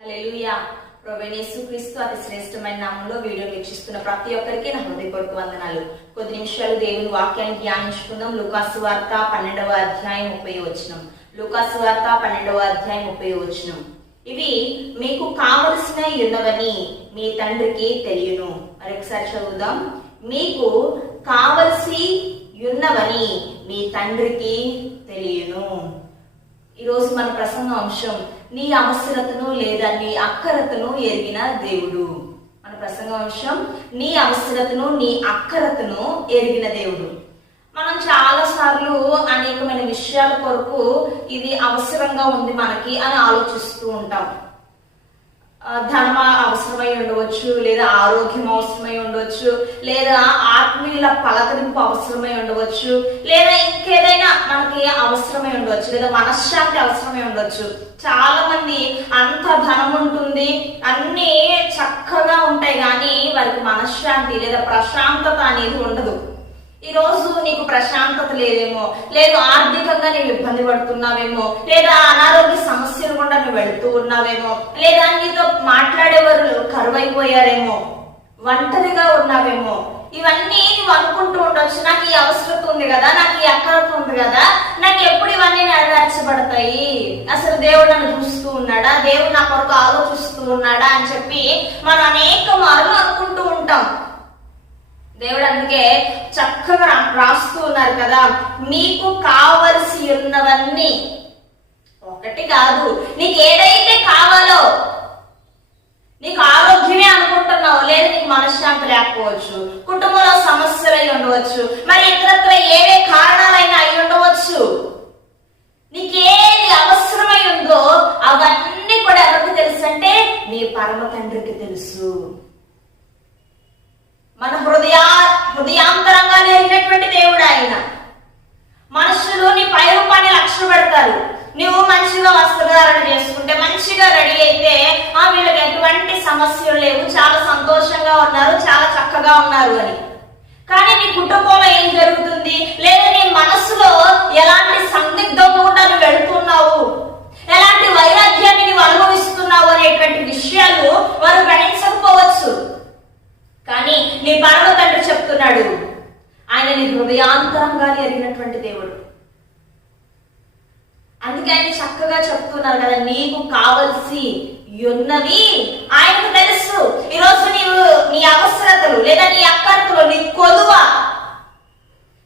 హల్లెలూయా. ప్రభువైన యేసుక్రీస్తు అతి శ్రేష్టమైన నామంలో వీడియో వీక్షిస్తున్న ప్రతి ఒక్కరికి నా హృదయపూర్వక వందనాలు. కొద్ది నిమిషాలు దేవుని వాక్యాన్ని ధ్యానించుకుందాం. లూకాసు వార్త 12వ అధ్యాయం 30వ వచనం. లూకాసు వార్త 12వ అధ్యాయం 30వ వచనం. ఇవి మీకు కావలసిన ఉన్నవని మీ తండ్రికి తెలియను. మరొకసారి చదువుదాం. మీకు కావలసి ఉన్నవని మీ తండ్రికి తెలియను. ఈరోజు మన ప్రసంగ అంశం నీ అవసరతను లేదా నీ అక్కరతను ఎరిగిన దేవుడు. మన ప్రసంగ అంశం నీ అవసరతను నీ అక్కరతను ఎరిగిన దేవుడు. మనం చాలా సార్లు అనేకమైన విషయాల కొరకు ఇది అవసరంగా ఉంది మనకి అని ఆలోచిస్తూ ఉంటాం. ధనం అవసరమై ఉండవచ్చు, లేదా ఆరోగ్యం అవసరమై ఉండవచ్చు, లేదా ఆత్మీయుల పలకరింపు అవసరమై ఉండవచ్చు, లేదా ఇంకేదైనా మనకి అవసరమై ఉండవచ్చు, లేదా మనశ్శాంతి అవసరమై ఉండవచ్చు. చాలా మంది అంత ధనం ఉంటుంది, అన్నీ చక్కగా ఉంటాయి, కానీ వారికి మనశ్శాంతి లేదా ప్రశాంతత అనేది ఉండదు. ఈ రోజు నీకు ప్రశాంతత లేదేమో, లేదు ఆర్థికంగా నీవు ఇబ్బంది పడుతున్నావేమో, లేదా అనారోగ్య సమస్యలు కూడా నువ్వు వెళుతూ ఉన్నావేమో, లేదా నీతో మాట్లాడేవారు కరువైపోయారేమో, ఒంటరిగా ఉన్నావేమో. ఇవన్నీ నువ్వు అనుకుంటూ ఉండొచ్చు, నాకు ఈ అవసరత ఉంది కదా, నాకు ఈ అక్కరత ఉంది కదా, నాకు ఎప్పుడు ఇవన్నీ నెరవేర్చబడతాయి, అసలు దేవుడు నన్ను చూస్తూ ఉన్నాడా, దేవుడు నా కొరకు ఆలోచిస్తూ ఉన్నాడా అని చెప్పి మనం అనేక మార్లు అనుకుంటూ ఉంటాం. దేవుడు అందుకే చక్కగా రాస్తూ ఉన్నారు కదా, మీకు కావలసి ఉన్నవన్నీ. ఒకటి కాదు, నీకు ఏదైతే కావాలో, నీకు ఆరోగ్యమే అనుకుంటున్నావు, లేదా నీకు మనశ్శాంతి లేకపోవచ్చు, కుటుంబంలో సమస్యలు అయి ఉండవచ్చు, మరి ఇతరత్ర ఏవే కారణాలైనా అయి ఉండవచ్చు. నీకేది అవసరమై ఉందో అవన్నీ కూడా ఎవరికి తెలుసు అంటే నీ పరమ తండ్రికి తెలుసు. మన హృదయాంతరంగా నేరినటువంటి దేవుడు ఆయన. మనుషులు నీ పై రూపాన్ని లక్ష్య పెడతారు. నువ్వు మంచిగా వస్త్రధారణ చేసుకుంటే, మంచిగా రెడీ అయితే, వీళ్ళకి ఎటువంటి సమస్యలు లేవు, చాలా సంతోషంగా ఉన్నారు, చాలా చక్కగా ఉన్నారు అని. కానీ నీ కుటుంబంలో ఏం జరుగుతుంది, లేదా నీ మనసులో ఎలాంటి సందిగ్ధం కూడా నువ్వు వెళుతున్నావు, ఎలాంటి వైరాగ్యాన్ని నువ్వు అనుభవిస్తున్నావు అనేటువంటి విషయాలు వారు గ్రహించకపోవచ్చు. కానీ నీ పరమ తండ్రి చెప్తున్నాడు, ఆయన నీ హృదయాంతరంగా ఎరిగినటువంటి దేవుడు. అందుకే ఆయన చక్కగా చెప్తున్నారు కదా, నీకు కావలసి ఉన్నవి ఆయనకు తెలుసు. ఈరోజు నీవు నీ అవసరతలు లేదా నీ అక్కర్తలు, నీ కొదువ,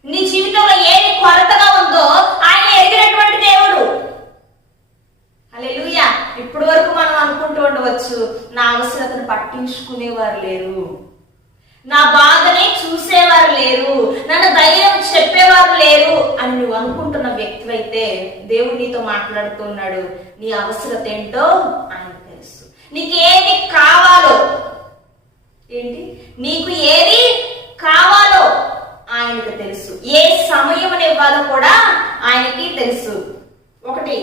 నీ జీవితంలో ఏది కొరతగా ఉందో ఆయన ఎరిగినటువంటి దేవుడు. హల్లెలూయా. ఇప్పటి వరకు మనం అనుకుంటూ ఉండవచ్చు, నా అవసరతను పట్టించుకునేవారు లేరు, నా బాధని చూసేవారు లేరు, నన్ను ధైర్యం చెప్పేవారు లేరు అని నువ్వు అనుకుంటున్న వ్యక్తి అయితే దేవుడు నీతో మాట్లాడుతున్నాడు. నీ అవసరత ఏంటో ఆయనకు తెలుసు. నీకు ఏది కావాలో, ఏంటి నీకు ఏది కావాలో ఆయనకు తెలుసు. ఏ సమయం ఇవ్వాలో కూడా ఆయనకి తెలుసు. ఒకటి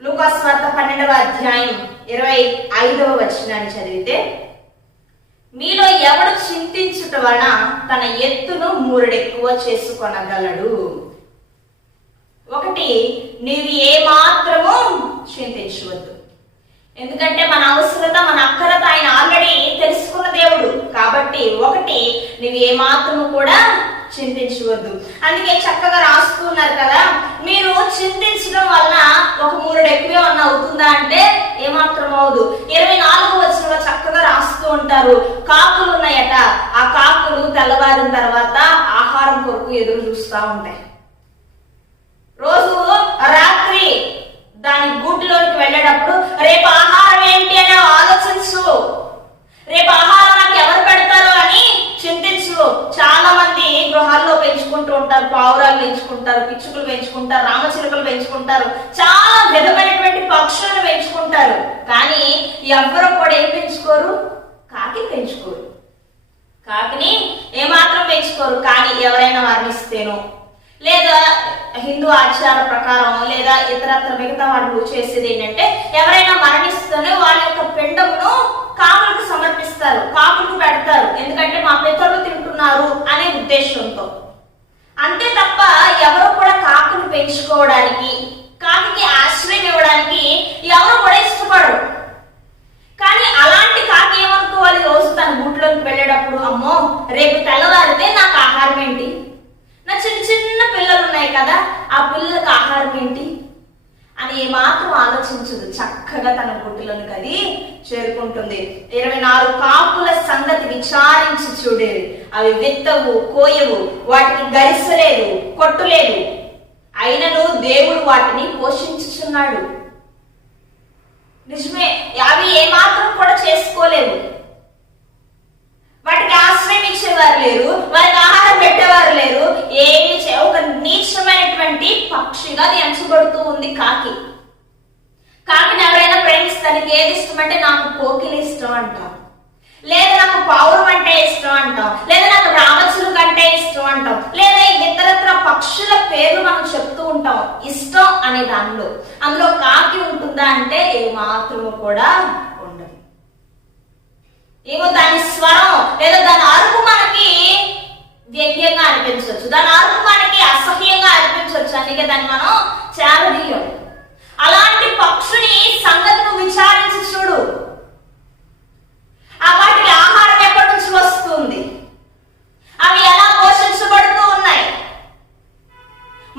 లూకాసు వార్త 12వ అధ్యాయం 25వ వచనాన్ని చదివితే, మీలో ఎవడు చింతించుట వలన తన ఎత్తును మూరెడెక్కువ చేసుకొనగలడు. ఒకటి, నీవు ఏ మాత్రము చింతించవద్దు. ఎందుకంటే మన అవసరత, మన అక్కరత ఆయన ఆల్రెడీ తెలుసుకున్న దేవుడు కాబట్టి, ఒకటి, నీవు ఏ మాత్రము కూడా చింతించవద్దు. అందుకే చక్కగా రాస్తున్నారు కదా, మీరు చింతించడం వలన ఒక మూరెడు ఎక్కువే అన్న అవుతుందా అంటే ఏమాత్రం అవదు. 24వ వచనంలో చక్కగా రాస్తూ ఉంటారు, కాకులు ఉన్నాయట, ఆ కాకులు తెల్లవారిన తర్వాత ఆహారం కొరకు ఎదురు చూస్తూ ఉంటాయి. రోజు రాత్రి దాని గూటిలోకి వెళ్ళేటప్పుడు రేపు ఆహారం ఏంటి అని ఆలోచించు, రేపు ఆహారం నాకు ఎవరు పెడతారో అని చింతించు. చాలా మంది గృహాల్లో పెంచుకుంటూ ఉంటారు, పావురాలు పెంచుకుంటారు, పిచ్చుకలు పెంచుకుంటారు, రామచిలుకలు పెంచుకుంటారు, చాలా విధమైనటువంటి పక్షులను పెంచుకుంటారు. కానీ ఎవరు కూడా ఏం పెంచుకోరు, కాకి పెంచుకోరు. కాకిని ఏమాత్రం పెంచుకోరు. కానీ ఎవరైనా వర్ణిస్తేనో, లేదా హిందూ ఆచార ప్రకారం, లేదా ఇతరత్ర మిగతా వాళ్ళు చేసేది ఏంటంటే, ఎవరైనా మరణిస్తేనే వాళ్ళ యొక్క పిండమును కాకులకు సమర్పిస్తారు, కాకులకు పెడతారు. ఎందుకంటే మా పితరులు తింటున్నారు అనే ఉద్దేశంతో. అంతే తప్ప ఎవరు కూడా కాకును పెంచుకోవడానికి, కాకి ఆశ్రయం ఇవ్వడానికి ఎవరు కూడా ఇష్టం ఏమాత్రం ఆలోచించదు, చక్కగా తన గుడ్డులను కది చేరుకుంటుంది. 24 కాకుల సంగతి విచారించి చూడే, అవి విత్తవు కోయవు, వాటికి గరిసలేదు కొట్టులేదు, అయినను దేవుడు వాటిని పోషించుచున్నాడు. నిజమే, అవి ఏమాత్రం కూడా చేసుకోలేవు. వాటికి ఆశ్రయం ఇచ్చేవారు లేరు, వారికి ఆహారం పెట్టేవారు లేరు. ఒక నీచమైనటువంటి పక్షిగా అది ఎంచబడుతూ ఉంది కాకి. కాకిని ఎవరైనా ప్రేమిస్తారు, ఏది ఇష్టం అంటే నాకు కోకిలి ఇష్టం అంటాం, లేదా నాకు పావురం అంటే ఇష్టం అంటాం, లేదా నాకు రామచులు అంటే ఇష్టం అంటాం, లేదా ఇతరత్ర పక్షుల పేర్లు మనం చెప్తూ ఉంటాం ఇష్టం అనే అందులో కాకి ఉంటుందా అంటే ఏమాత్రము కూడా ఉండదు. ఏమో దాని స్వరం లేదా దాని అరుపు మనకి వ్యంగ్యంగా అనిపించవచ్చు, దాని అరుపు మనకి అసహ్యంగా అనిపించవచ్చు, అందుకే దాన్ని మనం చేరదీయం. అలాంటి పక్షుని సంగతి నువ్వు విచారించి చూడు. ఆ వాటికి ఆహారం ఎక్కడి నుంచి వస్తుంది, అవి ఎలా పోషించబడుతూ ఉన్నాయి.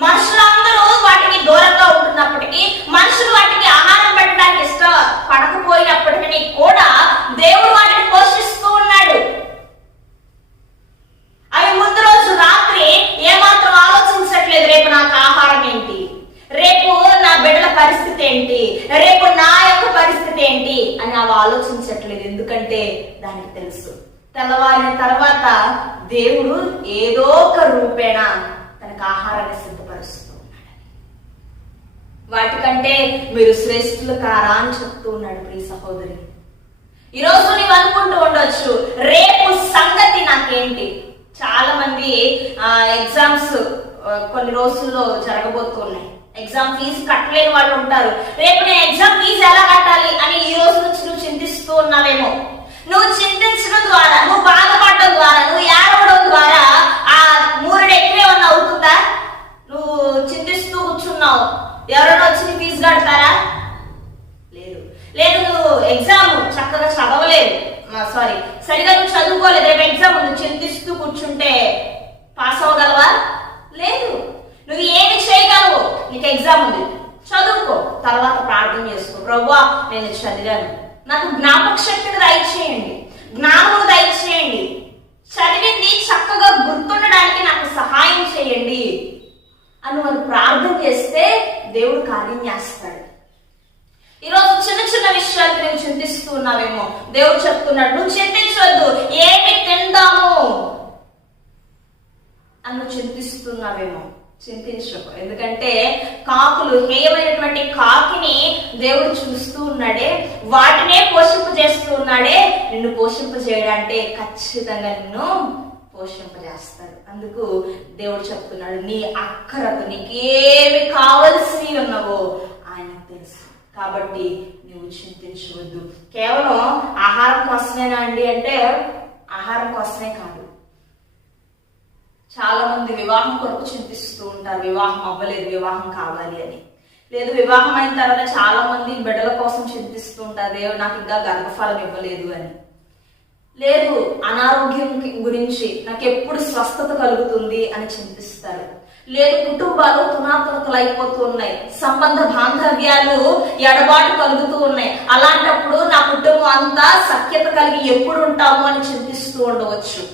మనుషులందరూ వాటికి దూరంగా ఉంటున్నప్పటికీ, మనుషులు వాటికి ఆహారం పెట్టడానికి ఇష్టపడకపోయినప్పటికీ కూడా దేవుడు వాటిని పోషిస్తూ ఉన్నాడు. అవి ముందు రోజు రాత్రి ఏమాత్రం ఆలోచించట్లేదు, రేపు నాకు ఆహారం ఏంటి, రేపు నా బిడ్డల పరిస్థితి ఏంటి, రేపు నా యొక్క పరిస్థితి ఏంటి అని అవి ఆలోచించట్లేదు. ఎందుకంటే దానికి తెలుసు తెల్లవారిన తర్వాత దేవుడు ఏదో ఒక రూపేణ తనకు ఆహారాన్ని సిద్ధపరుస్తూ ఉన్నాడు. వాటికంటే మీరు శ్రేష్ఠులు కారా అని చెప్తూ ఉన్నాడు. ప్రియ సహోదరి, ఈరోజు నీవు అనుకుంటూ ఉండొచ్చు, రేపు సంగతి నాకేంటి. చాలా మంది ఎగ్జామ్స్ కొన్ని రోజుల్లో జరగబోతున్నాయి, ఎగ్జామ్ ఫీజు కట్టలేని వాళ్ళు ఉంటారు. రేపు నేను ఎగ్జామ్ ఫీజు ఎలా కట్టాలి అని ఈ రోజు నుంచి నువ్వు చింతిస్తూ ఉన్నావేమో. నువ్వు చింతించడం ద్వారా, నువ్వు బాధపడడం ద్వారా, నువ్వు ఏడవడం ద్వారా ఆ మూరెడు ఎక్కువేమన్నా అవుతుందా? నువ్వు చింతిస్తూ కూర్చున్నావు, ఎవరైనా వచ్చి నీ ఫీజు కడతారా? లేదు. లేదు, నువ్వు ఎగ్జామ్ చక్కగా చదవలేదు, సరిగా నువ్వు చదువుకోలేదు, రేపు ఎగ్జామ్ నువ్వు చింతిస్తూ కూర్చుంటే పాస్ అవ్వగలవా? లేదు. నువ్వు ఏమి చేయగలవు? నీకు ఎగ్జామ్ ఉంది, చదువుకో, తర్వాత ప్రార్థన చేసుకో, ప్రభువా నేను చదివాను, నాకు జ్ఞాపక శక్తిని దయచేయండి, జ్ఞానము దయచేయండి, చదివింది చక్కగా గుర్తుండడానికి నాకు సహాయం చేయండి అని మనం ప్రార్థన చేస్తే దేవుడు కార్యం చేస్తాడు. ఈరోజు చిన్న చిన్న విషయాలకు నేను చింతిస్తూ ఉన్నావేమో. దేవుడు చెప్తున్నాడు, నువ్వు చింతించవద్దు, ఏమి తిందాము అని నువ్వు చింతిస్తున్నావేమో. చింతించకు, ఎందుకంటే కాకులు, హేయమైనటువంటి కాకిని దేవుడు చూస్తూ ఉన్నాడే, వాటినే పోషింపజేస్తూ ఉన్నాడే. నిన్ను పోషింపజేయడంటే ఖచ్చితంగా నిన్ను పోషింపజేస్తాడు. అందుకు దేవుడు చెప్తున్నాడు, నీ అక్కరకు నీకేమి కావలసి ఉన్నవో ఆయనకు తెలుసు, కాబట్టి నువ్వు చింతించవద్దు. కేవలం ఆహారం కోసమేనా అండి అంటే ఆహారం కోసమే కాదు. చాలా మంది వివాహం కొరకు చింతిస్తూ ఉంటారు, వివాహం అవ్వలేదు, వివాహం కావాలి అని. లేదు, వివాహం అయిన తర్వాత చాలా మంది బిడ్డల కోసం చింతిస్తూ ఉంటారు, దేవుడు నాకు ఇంకా గర్భఫలం ఇవ్వలేదు అని. లేదు, అనారోగ్యం గురించి నాకు ఎప్పుడు స్వస్థత కలుగుతుంది అని చింతిస్తారు. లేదు, కుటుంబాలు తునాతునకలు అయిపోతూ ఉన్నాయి, సంబంధ బాంధవ్యాలు ఎడబాటు కలుగుతూ ఉన్నాయి, అలాంటప్పుడు నా కుటుంబం అంతా సఖ్యత కలిగి ఎప్పుడు ఉంటాము అని చింతిస్తూ ఉండవచ్చు.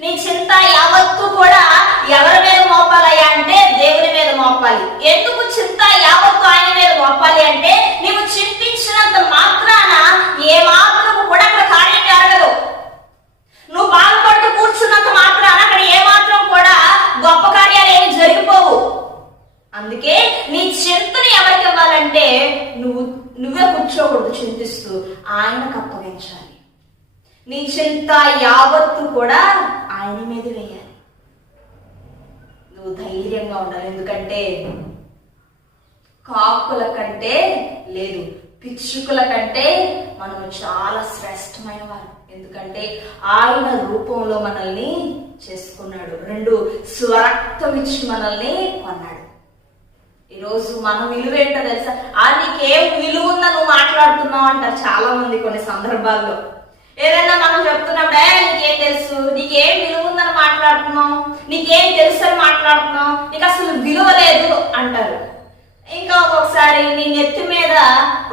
నీ చింత యావత్తు కూడా ఎవరి మీద మోపాలయ్యా అంటే దేవుని మీద మోపాలి. ఎందుకు చింత యావత్తు ఆయన మీద మోపాలి అంటే నీవు చింతించినంత మాత్రాన ఏ మాత్రము కూడా అక్కడ కార్యం జరగదు. నువ్వు బాధపడుతూ కూర్చున్నంత మాత్రాన అక్కడ ఏ మాత్రం కూడా గొప్ప కార్యాలు ఏమి జరిగిపోవు. అందుకే నీ చింతని ఎవరికి ఇవ్వాలంటే నువ్వే కూర్చోకూడదు చింతిస్తూ, ఆయనకు అప్పగించాలి. నీ చింత యావత్తు కూడా ఆయన మీద వేయాలి. నువ్వు ధైర్యంగా ఉండాలి, ఎందుకంటే కాకుల కంటే లేదు, పిచ్చుకల కంటే మనము చాలా శ్రేష్టమైన వారు. ఎందుకంటే ఆయన రూపంలో మనల్ని చేసుకున్నాడు, 2 స్వరక్తం ఇచ్చి మనల్ని కొన్నాడు. ఈరోజు మనం విలువ ఏంటో తెలుసా? నీకేం విలువ ఉందా నువ్వు మాట్లాడుతున్నావు అంటారు చాలా మంది కొన్ని సందర్భాల్లో. ఏదైనా మనం చెప్తున్నప్పుడే నీకేం తెలుసు, నీకేం విలువ ఉందని మాట్లాడుతున్నావు, నీకేం తెలుసు అని మాట్లాడుతున్నావు, నీకు అసలు విలువ లేదు అంటారు. ఇంకా ఒక్కొక్కసారి నీ నెత్తి మీద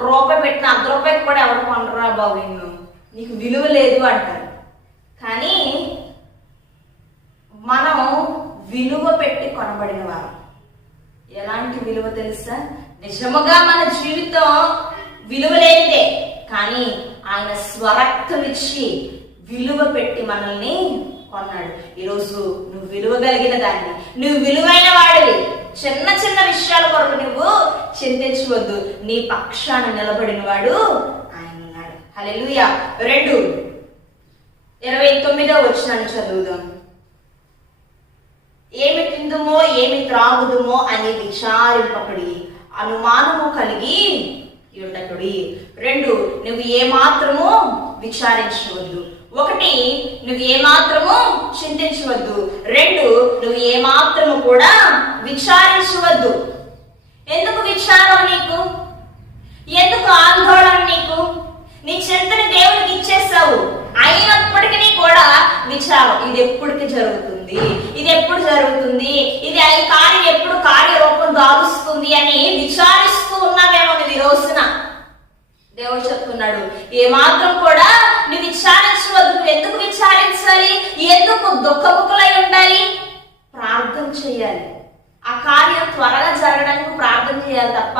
రూపాయి పెట్టిన ₹1 కూడా ఎవరు కొనరా బాబు, నీకు విలువ లేదు అంటారు. కానీ మనం విలువ పెట్టి కొనబడిన వారు. ఎలాంటి విలువ తెలుసా? నిజముగా మన జీవితం విలువ లేనిదే, కానీ ఆయన స్వరక్తం ఇచ్చి విలువ పెట్టి మనల్ని కొన్నాడు. ఈరోజు నువ్వు విలువ కలిగిన దాన్ని, నువ్వు విలువైన వాడివి. చిన్న చిన్న విషయాల కొరకు నువ్వు చింతించవద్దు. నీ పక్షాన నిలబడిన వాడు ఆయన ఉన్నాడు. హల్లెలూయా. 2:29 చదువుదాం. ఏమి తిందుమో ఏమి త్రాగుదుమో అని విచారింపకుడి, అనుమానము కలిగి ఉండకుడి. 2, నువ్వు ఏమాత్రము విచారించవద్దు. 1, నువ్వు ఏమాత్రము చింతించవద్దు. 2, నువ్వు ఏమాత్రము కూడా విచారించవద్దు. ఎందుకు విచారం నీకు? ఎందుకు ఆందోళన నీకు? నీ చింతని దేవుడికి ఇచ్చేసావు, అయినప్పటికీ కూడా విచారం. ఇది ఎప్పటికి జరుగుతుంది, ఇది ఎప్పుడు జరుగుతుంది, ఇది కార్యం ఎప్పుడు కార్యరూపం దాలుస్తుంది అని విచారిస్తూ ఉన్నావేమో నువ్వు ఈ రోజున. దేవుడు చెప్తున్నాడు, ఏమాత్రం కూడా నువ్వు విచారించవద్దు. నువ్వు ఎందుకు విచారించాలి? ఎందుకు దుఃఖముఖులై ఉండాలి? ప్రార్థన చేయాలి. ఆ కార్యం త్వరగా జరగడానికి ప్రార్థన చేయాలి తప్ప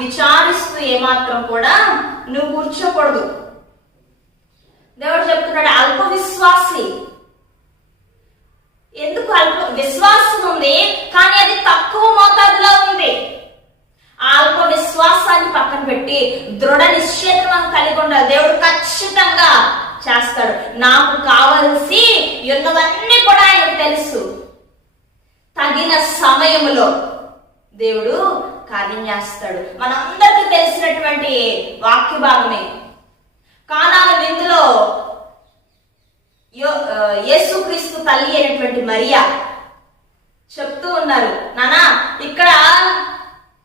విచారిస్తూ ఏమాత్రం కూడా నువ్వు కూర్చోకూడదు. దేవుడు చెప్తున్నాడు, అల్ప విశ్వాసి. ఎందుకు అల్ప విశ్వాసం ఉంది, కానీ అది తక్కువ మోతాదులో ఉంది. ఆ అల్ప విశ్వాసాన్ని పక్కన పెట్టి దృఢ నిశ్చయత మనం కలిగి ఉండాలి. దేవుడు ఖచ్చితంగా చేస్తాడు. నాకు కావలసి ఉన్నవన్నీ కూడా ఆయనకు తెలుసు. తగిన సమయంలో దేవుడు కార్యం చేస్తాడు. మనందరికీ తెలిసినటువంటి వాక్య భాగమే. కానాను విందులో యేసుక్రీస్తు తల్లి అయినటువంటి మరియా చెప్తూ ఉన్నారు, నానా ఇక్కడ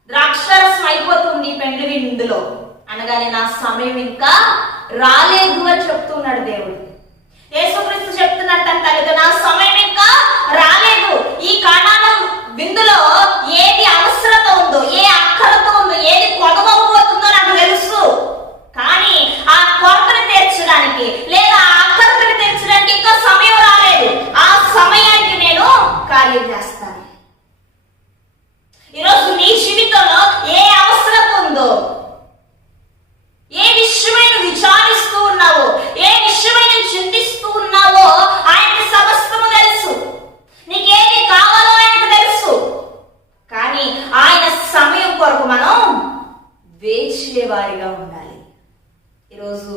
ద్రాక్షారసం అయిపోతుంది పెండ్లి విందులో అనగానే నా సమయం ఇంకా రాలేదు అని చెప్తున్నాడు దేవుడు. యేసుక్రీస్తు చెప్తున్నాడు తన తల్లితో, నా సమయం ఇంకా రాలేదు. ఈ కానాను విందులో ఏది అవసరత ఉందో, ఏ అక్కరతో ఉందో, ఏది కొదవబోతుందో నాకు తెలుసు. కానీ ఆ కొరతను తీర్చడానికి లేదా ఆ అక్కరతను తీర్చడానికి ఇంకా సమయం రాలేదు. ఆ సమయానికి నేను కార్యం చేస్తాను. ఈరోజు నీ జీవితంలో ఏ అవసరత ఉందో, ఏ విషయమై నువ్వు విచారిస్తూ ఉన్నావో, ఏ విషయమై నువ్వు చింతిస్తూ ఉన్నావో ఆయనకి సమస్తము తెలుసు. నీకేది కావాలో ఆయనకు తెలుసు. కానీ ఆయన సమయం కొరకు మనం వేచేవారిగా ఉండాలి. ఈరోజు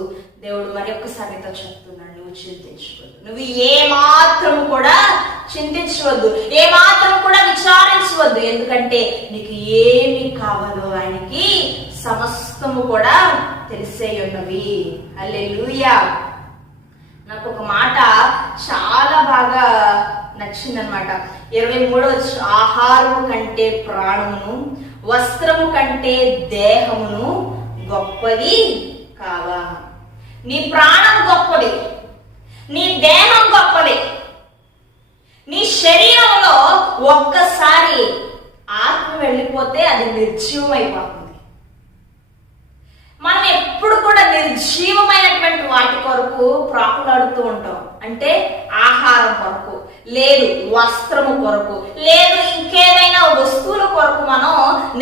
దేవుడు మరి ఒక్కసారితో చెప్తున్నాడు, నువ్వు చింతించవద్దు. నువ్వు ఏ మాత్రం కూడా చింతించవద్దు, ఏ మాత్రం కూడా విచారించవద్దు. ఎందుకంటే నీకు ఏమి కావాలో ఆయనకి సమస్తము కూడా తెలిసే ఉన్నవి. హల్లెలూయా. నాకు ఒక మాట చాలా బాగా నచ్చిందనమాట. 23 ఆహారము కంటే ప్రాణమును, వస్త్రము కంటే దేహమును గొప్పది కావా. నీ ప్రాణం గొప్పది, నీ దేహం గొప్పది. నీ శరీరంలో ఒక్కసారి ఆత్మ వెళ్ళిపోతే అది నిర్జీవం అయిపోతుంది. మనం ఎప్పుడు కూడా నిర్జీవమైనటువంటి వాటి కొరకు ప్రాకులాడుతూ ఉంటాం. అంటే ఆహారం కొరకు, లేదు వస్త్రము కొరకు, లేదు ఇంకేదైనా వస్తువుల కొరకు మనం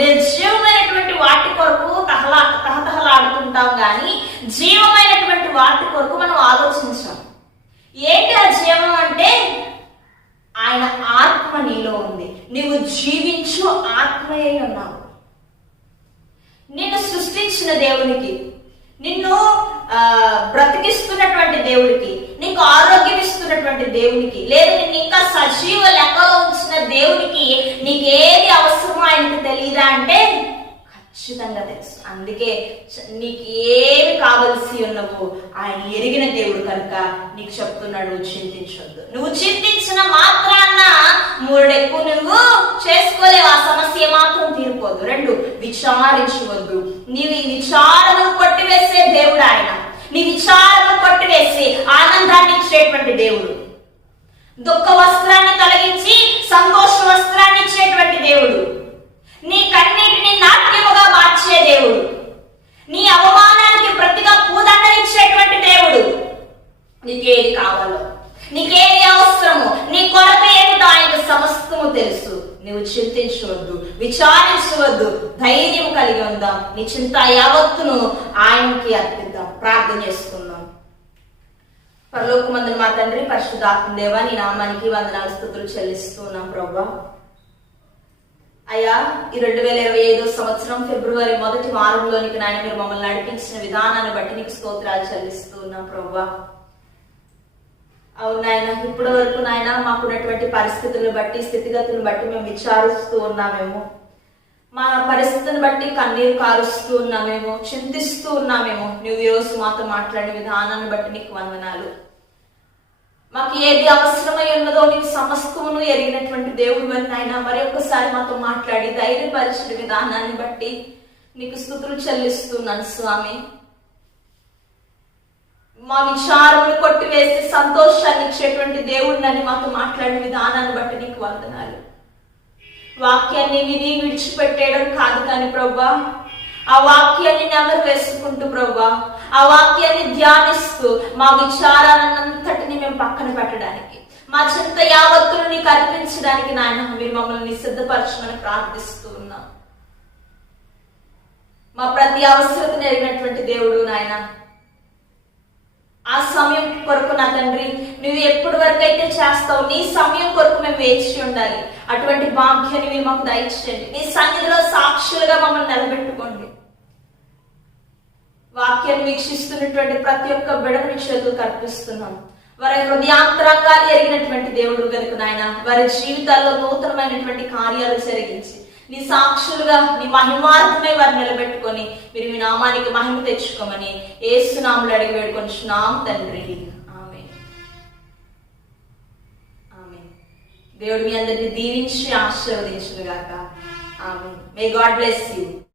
నిర్జీవమైనటువంటి వాటి కొరకు తహతహలాడుతుంటాం. కానీ జీవమైనటువంటి వాటి కొరకు మనం ఆలోచించాం. ఏంటి ఆ జీవం అంటే? ఆయన ఆత్మ నీలో ఉంది. నీవు జీవించు ఆత్మయే ఉన్నావు. నిన్ను సృష్టించిన దేవునికి, నిన్ను బ్రతికిస్తున్నటువంటి దేవుడికి, నీకు ఆరోగ్యం ఇస్తున్నటువంటి దేవునికి, లేదు నిన్ను ఇంకా సజీవ లెక్కలో ఉంచిన దేవునికి నీకు ఏది అవసరమో ఆయనకు తెలియదా అంటే ఖచ్చితంగా తెలుసు. అందుకే నీకు ఏమి కావలసి ఉన్నవో ఆయన ఎరిగిన దేవుడు కనుక నీకు చెప్తున్నాడు, చింతించొద్దు. నువ్వు చింతించిన మాత్రాన్న మూడెక్కువ నువ్వు చేసుకోలేవు. ఆ సమస్య మాత్రం తీరిపోదు. 2, విచారించవద్దు. నీవు ఈ విచారము కొట్టివేసే దేవుడు ఆయన. నీ విచారము కొట్టివేసి ఆనందాన్ని ఇచ్చేటువంటి దేవుడు. దుఃఖ వస్త్రాన్ని తొలగించి సంతోష వస్త్రాన్ని ఇచ్చేటువంటి దేవుడు. నీ కన్నీటిని నాట్యముగా మార్చే దేవుడు, నీ అవమానానికి ప్రతిగా పూదండనిచ్చేటువంటి దేవుడు. నీకేది కావాలో, నీకేది అవసరమో, నీ కొరత ఏమిటో ఆయనకు సమస్తము తెలుసు. నువ్వు చింతించవద్దు, విచారించవద్దు, ధైర్యం కలిగి ఉందాం. నీ చింత యావత్తును ఆయనకి అర్పిద్దాం. ప్రార్థన చేసుకుందాం. పరలోకమందున మా తండ్రి, పరిశుద్ధాత్మ దేవా, నీ నామానికి వందనాలు స్తుతులు చెల్లిస్తున్నాం ప్రభువా. అయ్యా, ఈ 2025 సంవత్సరం ఫిబ్రవరి 1వ వారంలోనికి నాయన మీరు మమ్మల్ని నడిపించిన విధానాన్ని బట్టి నీకు స్తోత్రాలు చెల్లిస్తూ ఉన్నాం ప్రభువా. అవును నాయన, ఇప్పటి వరకు నాయన మాకున్నటువంటి పరిస్థితులను బట్టి, స్థితిగతులను బట్టి మేము విచారిస్తూ ఉన్నామేమో, మా పరిస్థితిని బట్టి కన్నీరు కారుస్తూ ఉన్నామేమో, చింతిస్తూ ఉన్నామేమో. నువ్వు ఈరోజు మాతో మాట్లాడిన విధానాన్ని బట్టి నీకు వందనాలు. మాకు ఏది అవసరమై ఉన్నదో నీకు సమస్తమును ఎరిగినటువంటి దేవుడు అని నాయన మరి ఒక్కసారి మాతో మాట్లాడి ధైర్యపరిచిన విధానాన్ని బట్టి నీకు స్తుతులు చెల్లిస్తున్నాను స్వామి. మా విచారమును కొట్టివేసి సంతోషాన్ని ఇచ్చేటువంటి దేవుడిని మాతో మాట్లాడిన విధానాన్ని బట్టి నీకు వందనాలు. వాక్యాన్ని విని విడిచిపెట్టేయడం కాదు కానీ ప్రభా, ఆ వాక్యాన్ని నెమరు వేసుకుంటూ ప్రభా, ఆ వాక్యాన్ని ధ్యానిస్తూ మా విచారాన్నంతటిని మేము పక్కన పెట్టడానికి, మా చింత యావత్తును నీకు అర్పించడానికి నాయన మీరు మమ్మల్ని సిద్ధపరచమని ప్రార్థిస్తూ ఉన్నాం. మా ప్రతి అవసరతను ఎరిగినటువంటి దేవుడు నాయన, ఆ సమయం కొరకు నా తండ్రి నువ్వు ఎప్పటి వరకు అయితే చేస్తావు, నీ సమయం కొరకు మేము వేచి ఉండాలి. అటువంటి భాగ్యాన్ని మీరు మాకు దయచేయండి. నీ సన్నిధిలో సాక్షులుగా మమ్మల్ని నిలబెట్టుకోండి. వాక్యాన్ని వీక్షిస్తున్నటువంటి ప్రతి ఒక్క బిడ్డను మీ చేతులకు అర్పిస్తున్నాం. వారి హృదయాంతరంగాలు ఎరిగినటువంటి దేవుడు గనుక నాయన వారి జీవితాల్లో నూతనమైనటువంటి కార్యాలు జరిగించి నీ సాక్షులుగా నీ మహిమార్థమే వారిని నిలబెట్టుకొని మీరు మీ నామానికి మహిమ తెచ్చుకోమని యేసు నామములో అడిగి వేడుకొంచున్నాం తండ్రి. ఆమేన్. ఆమేన్. దేవుడు మీ అందరిని దీవించి ఆశీర్వదించును గాక. ఆమేన్. May God bless you.